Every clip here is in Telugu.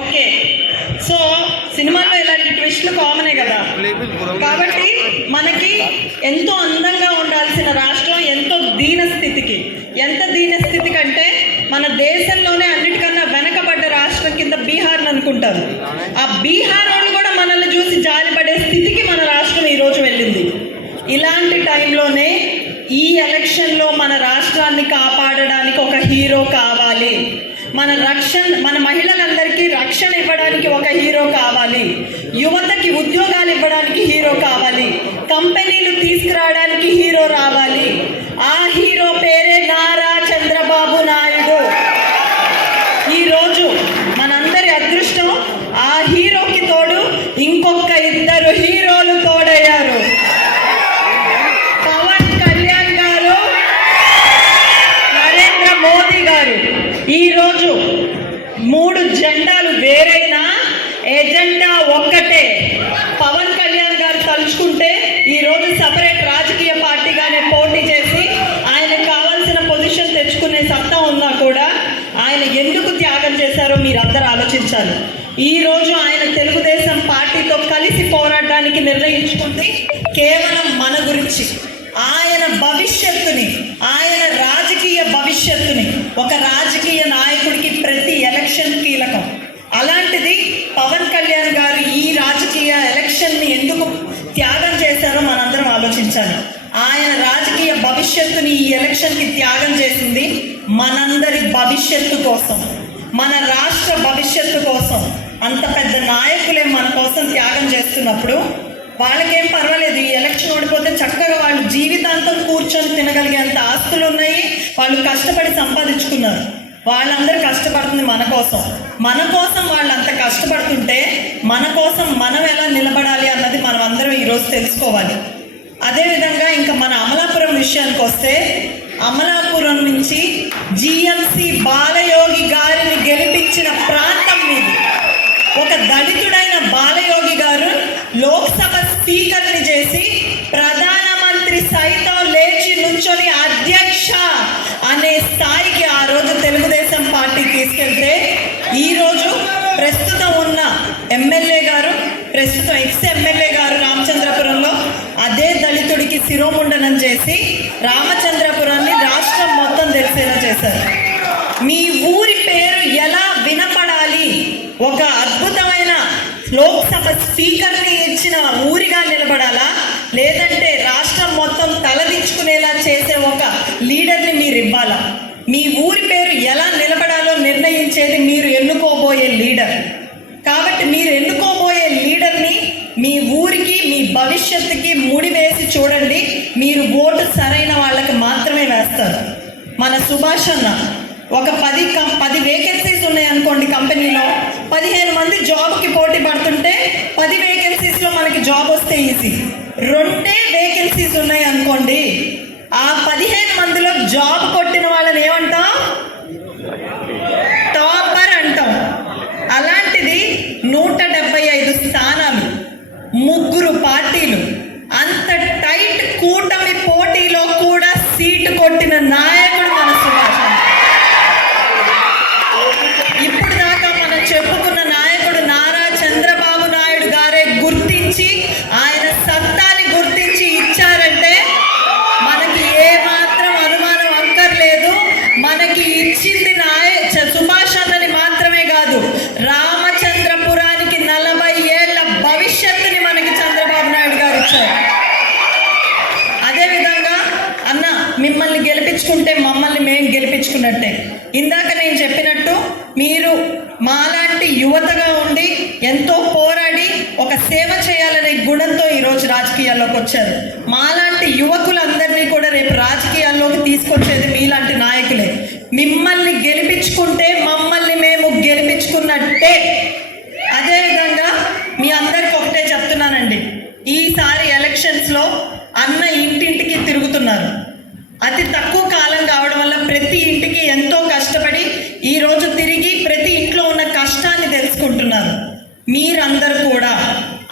ఓకే, సో సినిమాలో ఇలాంటి ట్విస్ట్లు కామనే కదా. కాబట్టి మనకి ఎంతో అందంగా ఉండాల్సిన రాష్ట్రం ఎంతో దీనస్థితికి, ఎంత దీనస్థితికి అంటే మన దేశంలోనే అన్నిటికన్నా వెనకబడ్డ రాష్ట్రం కింద బీహార్ని అనుకుంటారు. ఆ బీహార్ వాళ్ళు కూడా మనల్ని చూసి జాలిపడే స్థితికి మన రాష్ట్రం ఈరోజు వెళ్ళింది. ఇలాంటి టైంలోనే ఈ ఎలక్షన్లో మన రాష్ట్రాన్ని కాపాడడానికి ఒక హీరో కావాలి. మన మహిళలందరికీ రక్షణ ఇవ్వడానికి ఒక హీరో కావాలి. యువతకి ఉద్యోగాలు ఇవ్వడానికి హీరో కావాలి. కంపెనీలు తీసుకురావడానికి హీరో రావాలి. ఆ హీరో పేరే నారా చంద్రబాబు నాయుడు. ఈరోజు మనందరి అదృష్టం ఆ హీరోకి తోడు ఇంకొక ఇద్దరు హీరోలు తోడయ్యారు. పవన్ కళ్యాణ్ గారు, నరేంద్ర మోదీ గారు. ఈరోజు 3 జెండాలు వేరైనా ఎజెండా ఒక్కటే. పవన్ కళ్యాణ్ గారు తలుచుకుంటే ఈరోజు సపరేట్ రాజకీయ పార్టీగానే పోటీ చేసి ఆయనకు కావాల్సిన పొజిషన్ తెచ్చుకునే సత్తా ఉన్నా కూడా ఆయన ఎందుకు త్యాగం చేశారో మీరందరూ ఆలోచించాలి. ఈరోజు ఆయన తెలుగుదేశం పార్టీతో కలిసి పోరాడడానికి నిర్ణయించుకుంది కేవలం మన గురించి, ఆయన భవిష్యత్తుని, ఆయన రాజకీయ భవిష్యత్తుని. ఒక రాజకీయ నాయకుడికి ప్రతి ఎలక్షన్ కీలకం. అలాంటిది పవన్ కళ్యాణ్ గారు ఈ రాజకీయ ఎలక్షన్ని ఎందుకు త్యాగం చేశారో మనందరం ఆలోచించాలి. ఆయన రాజకీయ భవిష్యత్తుని ఈ ఎలక్షన్కి త్యాగం చేసింది మనందరి భవిష్యత్తు కోసం, మన రాష్ట్ర భవిష్యత్తు కోసం. అంత పెద్ద నాయకులే మన కోసం త్యాగం చేస్తున్నప్పుడు వాళ్ళకేం పర్వాలేదు. ఈ ఎలక్షన్ ఓడిపోతే చక్కగా వాళ్ళు జీవితాంతం కూర్చొని తినగలిగేంత ఆస్తులు ఉన్నాయి. వాళ్ళు కష్టపడి సంపాదించుకున్నారు. వాళ్ళందరూ కష్టపడుతుంది మన కోసం. మన కోసం వాళ్ళు అంత కష్టపడుతుంటే మన కోసం మనం ఎలా నిలబడాలి అన్నది మనం అందరం ఈరోజు తెలుసుకోవాలి. అదేవిధంగా ఇంకా మన అమలాపురం విషయానికి వస్తే, అమలాపురం నుంచి జిఎంసి బాలయోగి గారిని గెలిపించిన ప్రాంతం మీది. ఒక దళితుడైన బాలయోగి గారు లోక్సభ స్పీకర్ని చేసి ప్రధానమంత్రి సైతం లేచి నుంచొని అధ్యక్ష అనే స్థాయికి ఆ రోజు తెలుగుదేశం పార్టీ తీసుకెళ్తే, ఈరోజు ప్రస్తుతం ఉన్న ఎమ్మెల్యే గారు, ప్రస్తుతం ఎక్స్ ఎమ్మెల్యే గారు రామచంద్రపురంలో అదే దళితుడికి శిరోముండనం చేసి రామచంద్రపురాన్ని రాష్ట్రం మొత్తం తెలిసేలా చేశారు. మీ ఊరి పేరు ఎలా వినపడాలి, ఒక అద్భుతమైన లోక్సభ స్పీకర్ని ఇచ్చిన ఊరిగా నిలబడాలా, లేదంటే రాష్ట్రం మొత్తం తలదించుకునేలా చేసే ఒక లీడర్ని మీరు ఇవ్వాలా? మీ ఊరి పేరు ఎలా నిలబడాలో నిర్ణయించేది మీరు ఎన్నుకోబోయే లీడర్. కాబట్టి మీరు ఎన్నుకోబోయే లీడర్ని మీ ఊరికి, మీ భవిష్యత్తుకి ముడివేసి చూడండి. మీరు ఓటు సరైన వాళ్ళకి మాత్రమే వేస్తారు. మన సుభాష్ అన్న ఒక 10 వేకెన్సీస్ ఉన్నాయనుకోండి, కంపెనీలో 15 మంది జాబ్కి పోటీ పడుతుంటే 10 వేకెన్సీస్లో మనకి జాబ్ వస్తే ఈజీ. 2 వేకెన్సీస్ ఉన్నాయి అనుకోండి, ఆ 15 మందిలో జాబ్ కొట్టిన వాళ్ళని ఏమంటాం? టాపర్ అంటాం. అలాంటిది 175 స్థానాలు, 3 పార్టీలు, అంత టైట్ కూటమి పోటీలో కూడా సీటు కొట్టిన నాయకుడు మన సుభాష్. ఇప్పుడు దాకా మనం చెప్పుకున్న నాయకుడు నారా చంద్రబాబు నాయుడు గారే గుర్తించి, ఆయన సత్తాని గుర్తించి ఇచ్చారంటే మనకి ఏమాత్రం అనుమానం అక్కర్లేదు. మనకి ఇచ్చింది సుభాష్ అన్నని మాత్రమే కాదు, రామచంద్రపురానికి 40 ఏళ్ల భవిష్యత్తుని మనకి చంద్రబాబు నాయుడు గారు ఇచ్చారు. అదేవిధంగా అన్న, మిమ్మల్ని గెలిపించుకుంటే మమ్మల్ని మేము గెలిపించుకున్నట్టే. ఇందాక నేను చెప్పినట్టు మీరు మాలాంటి యువతగా ఉండి ఎంతో పోరాడి ఒక సేవ చేయాలనే గుణంతో ఈరోజు రాజకీయాల్లోకి వచ్చారు. మాలాంటి యువకులందరినీ కూడా రేపు రాజకీయాల్లోకి తీసుకొచ్చేది మీలాంటి నాయకులే. మిమ్మల్ని గెలిపించుకుంటే మమ్మల్ని మేము గెలిపించుకున్నట్టే. అదేవిధంగా మీ అందరికి ఒకటే చెప్తున్నానండి, ఈసారి ఎలక్షన్స్లో అన్న ఇంటింటికి తిరుగుతున్నారు. అతి తక్కువ కాలం కావడం వల్ల ప్రతి ఇంటికి ఎంతో కష్టపడి ఈరోజు తిరిగి ప్రతి ఇంట్లో ఉన్న కష్టాన్ని తెలుసుకుంటున్నారు. మీరందరూ కూడా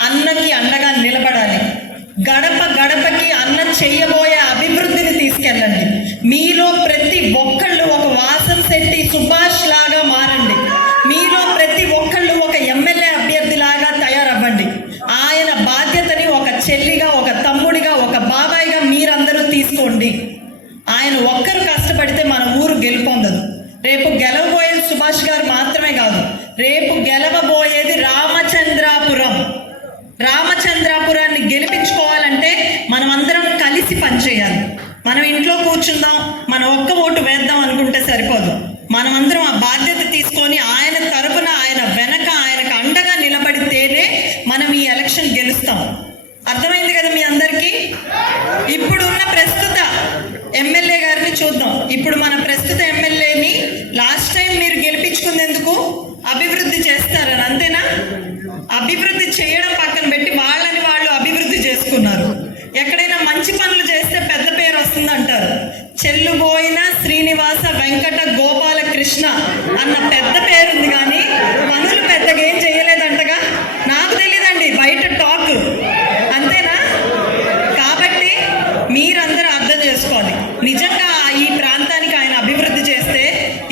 అన్నకి అండగా నిలబడాలి. గడప గడపకి అన్న చేయబోయే అభివృద్ధిని తీసుకెళ్ళండి. మీలో ప్రతి ఒక్కళ్ళు ఒక వాసన్ శెట్టి సుభాష్ లాగా మారండి. మీలో ప్రతి ఒక్కళ్ళు రేపు గెలవబోయేది రామచంద్రాపురం. రామచంద్రాపురాన్ని గెలిపించుకోవాలంటే మనం అందరం కలిసి పనిచేయాలి. మనం ఇంట్లో కూర్చుందాం, మనం ఒక్క ఓటు వేద్దాం అనుకుంటే సరిపోదు. మనం అందరం ఆ బాధ్యత తీసుకొని ఆయన తరపున, ఆయన వెనక, ఆయనకు అండగా నిలబడితేనే మనం ఈ ఎలక్షన్ గెలుస్తాం. అర్థమైంది కదా మీ అందరికీ? ఇప్పుడున్న ప్రస్తుత ఎమ్మెల్యే గారిని చూద్దాం. ఇప్పుడు మన ప్రస్తుత ఎమ్మెల్యేని లాస్ట్ టైం మీరు గెలిపించుకునేందుకు అభివృద్ధి చేస్తారని, అంతేనా? అభివృద్ధి చేయడం పక్కన పెట్టి వాళ్ళని వాళ్ళు అభివృద్ధి చేసుకున్నారు. ఎక్కడైనా మంచి పనులు చేస్తే పెద్ద పేరు వస్తుంది అంటారు. చెల్లుబోయిన శ్రీనివాస వెంకట గోపాలకృష్ణ అన్న పెద్ద పేరుంది, కానీ పనులు పెద్దగా ఏం చేయలేదంటగా. నాకు తెలీదండి, బయట టాక్, అంతేనా? కాబట్టి మీరందరూ అర్థం చేసుకోవాలి. నిజంగా ఈ ప్రాంతానికి ఆయన అభివృద్ధి చేస్తే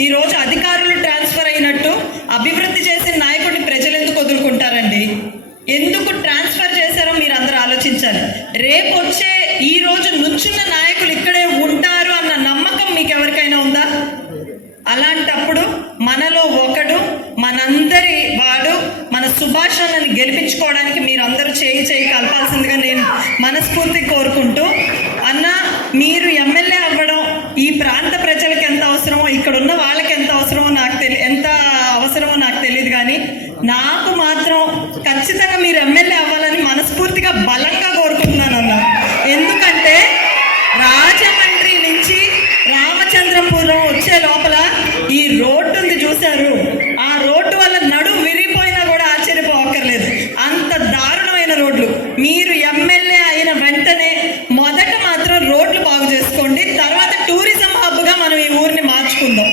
ఈరోజు అధికారులు ట్రాన్స్ఫర్ అయినట్టు అభివృద్ధి చేసిన నాయకుడిని ప్రజలు ఎందుకు వదులుకుంటారండి? ఎందుకు ట్రాన్స్ఫర్ చేశారో మీరు అందరూ ఆలోచించాలి. రేపు వచ్చే ఈ రోజు నుంచున్న నాయకులు ఇక్కడే ఉంటారు అన్న నమ్మకం మీకు ఎవరికైనా ఉందా? అలాంటప్పుడు మనలో ఒకడు, మనందరి వాడు, మన సుభాష్ అన్నని గెలిపించుకోవడానికి మీరు అందరూ చేయి కలపాల్సిందిగా నేను మనస్ఫూర్తిగా కోరుకుంటూ, అన్న మీరు ఎమ్మెల్యే అవ్వడం ఈ ప్రాంత ప్రజలకు ఎంత అవసరమో, ఇక్కడ ఉన్న వాళ్ళకి ఎంత అవసరమో నాకు తెలియదు, కానీ నాకు మాత్రం ఖచ్చితంగా మీరు ఎమ్మెల్యే అవ్వాలని మనస్ఫూర్తిగా బలంగా కోరుకుంటున్నాను అన్న. ఎందుకంటే రాజమండ్రి నుంచి రామచంద్రపురం వచ్చే లోపల ఈ రోడ్డు ఉంది చూశారు, ఆ రోడ్డు వల్ల నడుము విరిగిపోయినా కూడా ఆశ్చర్యపోవక్కర్లేదు, అంత దారుణమైన రోడ్లు. మీరు ఎమ్మెల్యే అయిన వెంటనే మొదట మాత్రం రోడ్లు బాగు చేసుకోండి, తర్వాత టూరిజం హబ్గా మనం ఈ ఊరిని మార్చుకుందాం.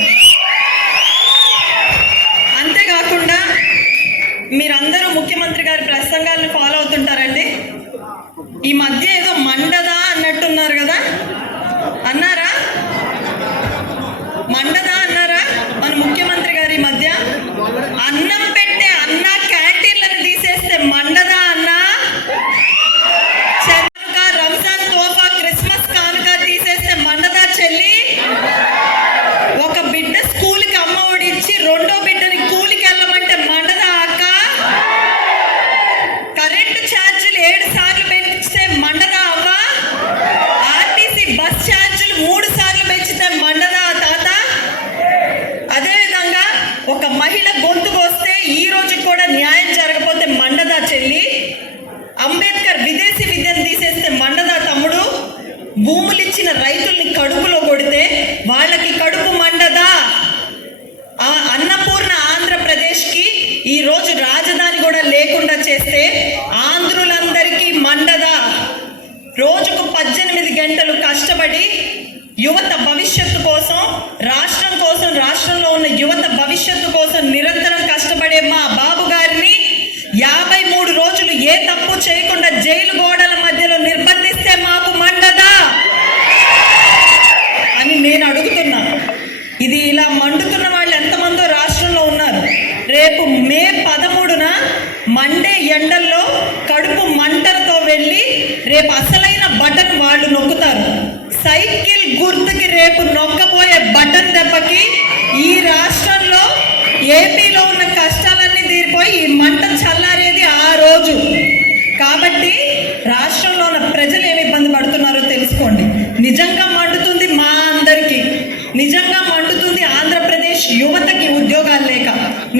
అంతేకాకుండా మీరందరూ ముఖ్యమంత్రి గారి ప్రసంగాలను ఫాలో అవుతుంటారండి. ఈ మధ్య ఏదో మండదా అన్నట్టున్నారు కదా, అన్నారా? మండదా అన్నారా మన ముఖ్యమంత్రి గారు? ఈ మధ్య అన్నం పెట్టే అన్న క్యాంటీన్లను తీసేస్తే మండదా అన్నా? కానుక, రంజాన్ తోఫా, క్రిస్మస్ కానుక తీసేస్తే మండదా చెల్లి? ఒక బిడ్డ స్కూల్కి అమ్మ ఒడి ఇచ్చి రెండో బిడ్డని కూలికి వెళ్ళమంటే మండదా అక్క? కరెంటు ఛార్జీలు 7 సార్లు పెంచితే మండదా అవ్వ? ఆర్టీసీ బస్ ఛార్జీలు 3 సార్లు పెంచితే మండదా తాత? అదేవిధంగా ఒక మహిళ గొంతుకు వస్తే ఈ రోజు కూడా న్యాయం జరగకపోతే మండదా చెల్లి? అంబేద్కర్ విదేశీ విద్యను తీసేస్తే మండదా తమ్ముడు? భూములు ఇచ్చిన రైతుల్ని కడుపులో కొడితే వాళ్ళకి కడుపు మండదా? ఆ అన్నపూర్ణ ఆంధ్రప్రదేశ్కి ఈ రోజు రాజధాని కూడా లేకుండా చేస్తే ఆంధ్రులందరికీ మండదా? రోజుకు 18 గంటలు కష్టపడి యువత భవిష్యత్తు కోసం, రాష్ట్రం కోసం, రాష్ట్రంలో ఉన్న యువత భవిష్యత్తు కోసం నిరంతరం కష్టపడే మా బాబు గారిని 53 రోజులు ఏ తప్పు చేయకుండా జైలు గోడల మధ్యలో నిర్బంధిస్తే మాకు మండదా అని నేను అడుగుతున్నా. ఇది ఇలా మండుతున్న వాళ్ళు ఎంతమందో రాష్ట్రంలో ఉన్నారు. రేపు మే 13న మండే ఎండల్లో కడుపు మంటలతో వెళ్ళి రేపు అసలైన బటన్ వాళ్ళు నొక్కుతారు. సైకిల్ గుర్తుకి రేపు నొక్కబోయే బటన్ దెబ్బకి ఈ రాష్ట్రంలో, ఏపీలో ఉన్న కష్టాలన్నీ తీరిపోయి ఈ మంట చల్లారేది ఆ రోజు. కాబట్టి రాష్ట్రంలో ఉన్న ప్రజలు ఏమి ఇబ్బంది పడుతున్నారో తెలుసుకోండి. నిజంగా మండుతుంది మా అందరికీ, నిజంగా మండుతుంది ఆంధ్రప్రదేశ్ యువతకి ఉద్యోగాలు లేక,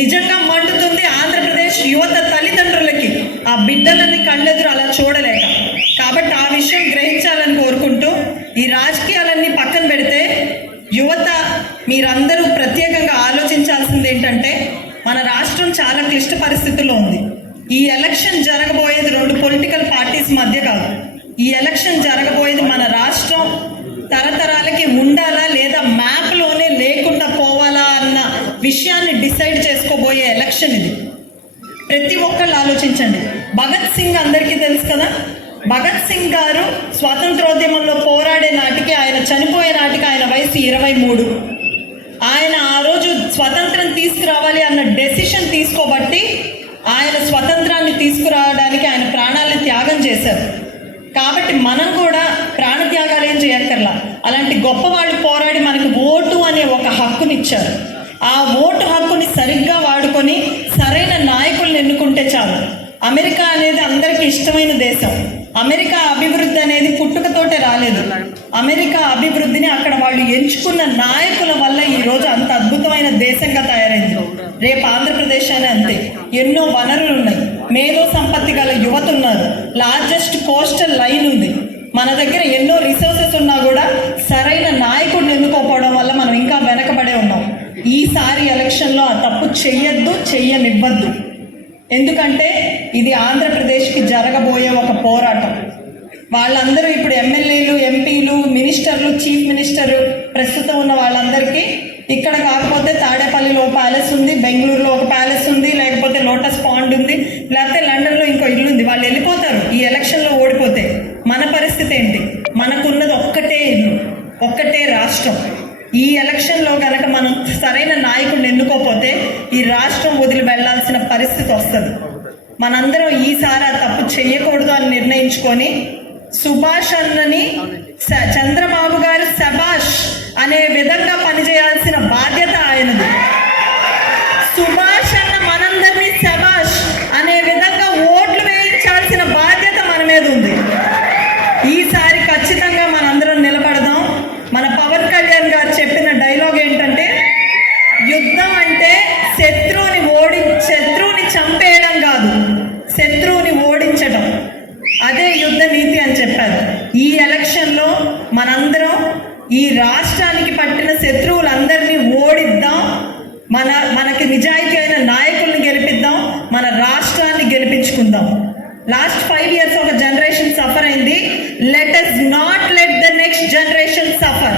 నిజంగా మండుతుంది ఆంధ్రప్రదేశ్ యువత తల్లిదండ్రులకి ఆ బిడ్డలని కళ్ళెదురు అలా చూడలేక. కాబట్టి ఆ విషయం గ్రహించాలని కోరుకుంటూ, ఈ రాజకీయాలన్నీ పక్కన పెడితే యువత మీరందరూ ప్రత్యేకంగా ఆలోచించాల్సింది ఏంటంటే, మన రాష్ట్రం చాలా క్లిష్ట పరిస్థితుల్లో ఉంది. ఈ ఎలక్షన్ జరగబోయేది 2 పొలిటికల్ పార్టీస్ మధ్య కాదు. ఈ ఎలక్షన్ జరగబోయేది మన రాష్ట్రం తరతరాలకి ఉండాలా లేదా మ్యాప్లోనే లేకుండా పోవాలా అన్న విషయాన్ని డిసైడ్ చేసుకోబోయే ఎలక్షన్ ఇది. ప్రతి ఒక్కళ్ళు ఆలోచించండి. భగత్ సింగ్ అందరికీ తెలుసు కదా. భగత్ సింగ్ గారు స్వాతంత్రోద్యమంలో పోరాడే నాటికి, ఆయన చనిపోయే నాటికి ఆయన వయసు 23. ఆయన ఆ రోజు స్వతంత్రం తీసుకురావాలి అన్న డెసిషన్ తీసుకోబట్టి ఆయన స్వతంత్రాన్ని తీసుకురావడానికి ఆయన ప్రాణాలను త్యాగం చేశారు. కాబట్టి మనం కూడా ప్రాణత్యాగాలు ఏం చేయక్కర్లా. అలాంటి గొప్ప వాళ్ళు పోరాడి మనకు ఓటు అనే ఒక హక్కునిచ్చారు. ఆ ఓటు హక్కుని సరిగ్గా వాడుకొని సరైన నాయకుల్ని ఎన్నుకుంటే చాలు. అమెరికా అనేది అందరికీ ఇష్టమైన దేశం. అమెరికా అభివృద్ధి అనేది పుట్టుకతోటే రాలేదు. అమెరికా అభివృద్ధిని అక్కడ వాళ్ళు ఎంచుకున్న నాయకుల వల్ల ఈరోజు అంత అద్భుతమైన దేశంగా తయారైంది. రేపు ఆంధ్రప్రదేశ్ అనే అంతే, ఎన్నో వనరులు ఉన్నాయి, మేధో సంపత్తి గల యువత ఉన్నారు, లార్జెస్ట్ కోస్టల్ లైన్ ఉంది. మన దగ్గర ఎన్నో రిసోర్సెస్ ఉన్నా కూడా సరైన నాయకుడిని ఎన్నుకోకపోవడం వల్ల మనం ఇంకా వెనకబడే ఉన్నాం. ఈసారి ఎలక్షన్లో ఆ తప్పు చెయ్యనివ్వద్దు. ఎందుకంటే ఇది ఆంధ్రప్రదేశ్కి జరగబోయే ఒక పోరాటం. వాళ్ళందరూ ఇప్పుడు ఎమ్మెల్యేలు, ఎంపీలు, మినిస్టర్లు, చీఫ్ మినిస్టర్ ప్రస్తుతం ఉన్న వాళ్ళందరికీ ఇక్కడ కాకపోతే తాడేపల్లిలో ఒక ప్యాలెస్ ఉంది, బెంగళూరులో ఒక ప్యాలెస్ ఉంది, లేకపోతే లోటస్ పాండ్ ఉంది, లేకపోతే లండన్లో ఇంకో ఇల్లు ఉంది. వాళ్ళు వెళ్ళిపోతారు ఈ ఎలక్షన్లో ఓడిపోతే. మన పరిస్థితి ఏంటి? మనకున్నది ఒక్కటే ఇల్లు, ఒక్కటే రాష్ట్రం. ఈ ఎలక్షన్లో కనుక మనం సరైన నాయకుడిని ఎన్నుకోకపోతే ఈ రాష్ట్రం వదిలి వెళ్లాల్సిన పరిస్థితి వస్తుంది. మనందరం ఈసారి ఆ తప్పు చెయ్యకూడదు అని నిర్ణయించుకొని సుభాష్ అన్నని చంద్రబాబు గారు శభాష్ అనే విధంగా పనిచేయాల్సిన బాధ్యత ఆయనది. సుభాష్ అన్న మనందరినీ శభాష్ అనే విధంగా ఓట్లు వేయించాల్సిన బాధ్యత మన మీద ఉంది. ఈసారి ఖచ్చితంగా మనందరం నిలబడదాం. మన పవన్ కళ్యాణ్ గారు చెప్పిన డైలాగ్ ఏంటంటే, యుద్ధం అంటే శత్రువుని చంపేయడం కాదు, శత్రువుని ఓడించడం, అదే యుద్ధ నీతి అని చెప్పారు. ఈ ఎలక్షన్లో మనందరం ఈ రాష్ట్రానికి పట్టిన శత్రువులందరినీ ఓడిద్దాం, మనకి నిజాయితీ అయిన నాయకుల్ని గెలిపిద్దాం, మన రాష్ట్రాన్ని గెలిపించుకుందాం. లాస్ట్ 5 years ఒక జనరేషన్ సఫర్ అయింది. Let us not let the next generation suffer.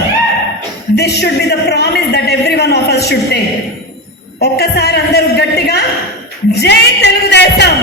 This should be the promise that every one of us should take. ఒక్కసారి అందరూ గట్టిగా జై తెలుగుదేశం.